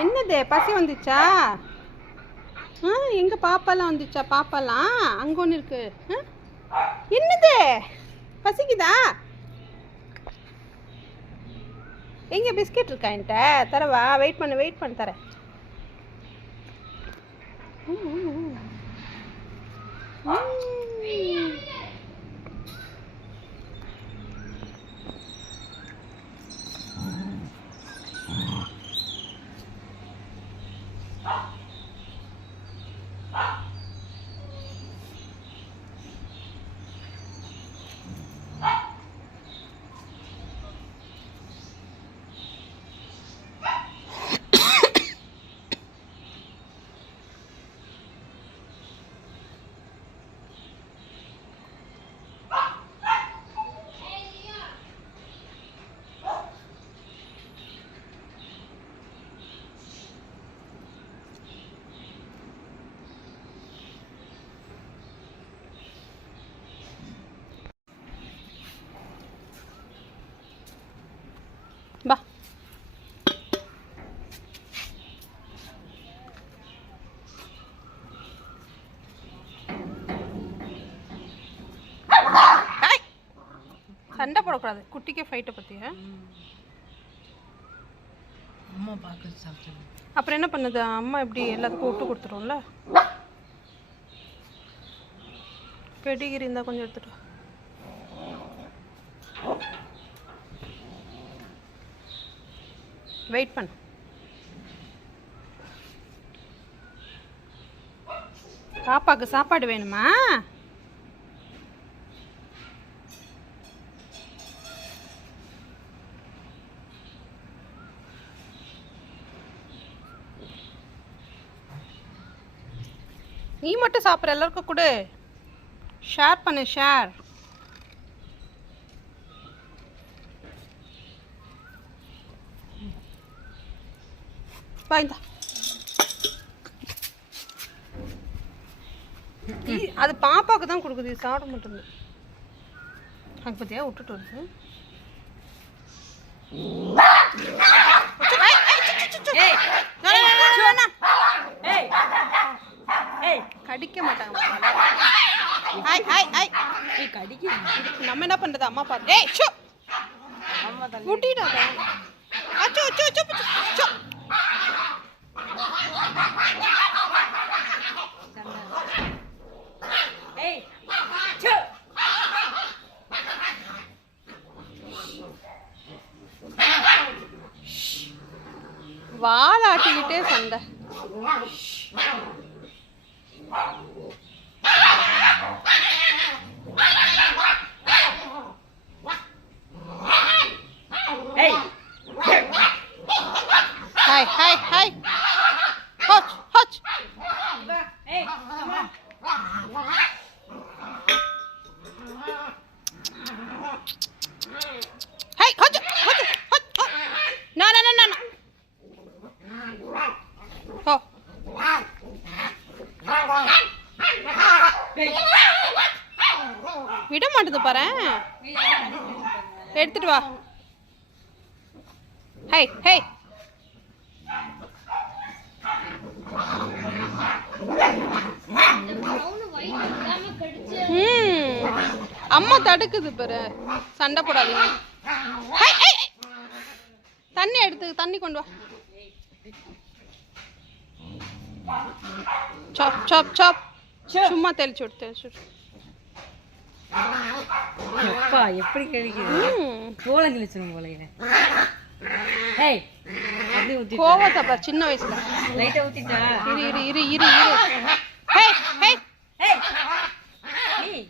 என்னது பசி வந்துச்சா? எங்க பாப்பாலாம் வந்துச்சா? பாப்பாலாம் அங்கே ஒன்று இருக்கு. என்னது பசிக்குதா? எங்கே பிஸ்கெட் இருக்கா என்கிட்ட? தரவா? வெயிட் பண்ணு தரேன். பா சண்டை போடக்கூடாது. குட்டிக்கே ஃபைட்டை பற்றிய அம்மா பார்க்க சாப்பிட்டு அப்புறம் என்ன பண்ணுது? அம்மா எப்படி எல்லாத்துக்கும் விட்டு கொடுத்துருவோம்ல. பெடிகிரி இருந்தால் கொஞ்சம் எடுத்துட்டு வெயிட் பண்ணு. பாப்பாவுக்கு சாப்பாடு வேணுமா? நீ மட்டும் சாப்பிட்ற, எல்லாருக்கும் கொடு. ஷேர் பண்ணு, ஷேர். வாய்ந்தா. அது பாப்பாவுக்கு தான் கொடுக்குது, சாப்பிட மாட்டேங்குது. அது பத்தியா விட்டுட்டு வருது. கடிக்க மாட்டாங்க. நம்ம என்ன பண்றது? அம்மா பார்த்து கூட்டிட்டாங்க. வாலாட்டிக்கிட்டே சண்டை. Hi, hi, hi. Hutch, hutch. Hey, come on. Hey, hutch, hutch, hutch. No, no, no, no, no. Oh. விட மாட்டேது பாரு. எடுத்துட்டு வா. ஹே ஹே. அம்மா தடுக்குது பாரு. சண்டை போடாதீங்க. தண்ணி எடுத்து தண்ணி கொண்டு வா. சாப் சாப் சாப். சும்மா தெளிச்சு விட்டு அப்பா எப்படி கிடைக்குது? போல கிழிச்சிரும் போல. ஏய் அப்படி ஊத்தி கோவத்தை பாரு. சின்ன வயசுல லைட்டா ஊத்திட்டா. இரு இரு இரு இரு இரு. ஹே ஹே. ஏய்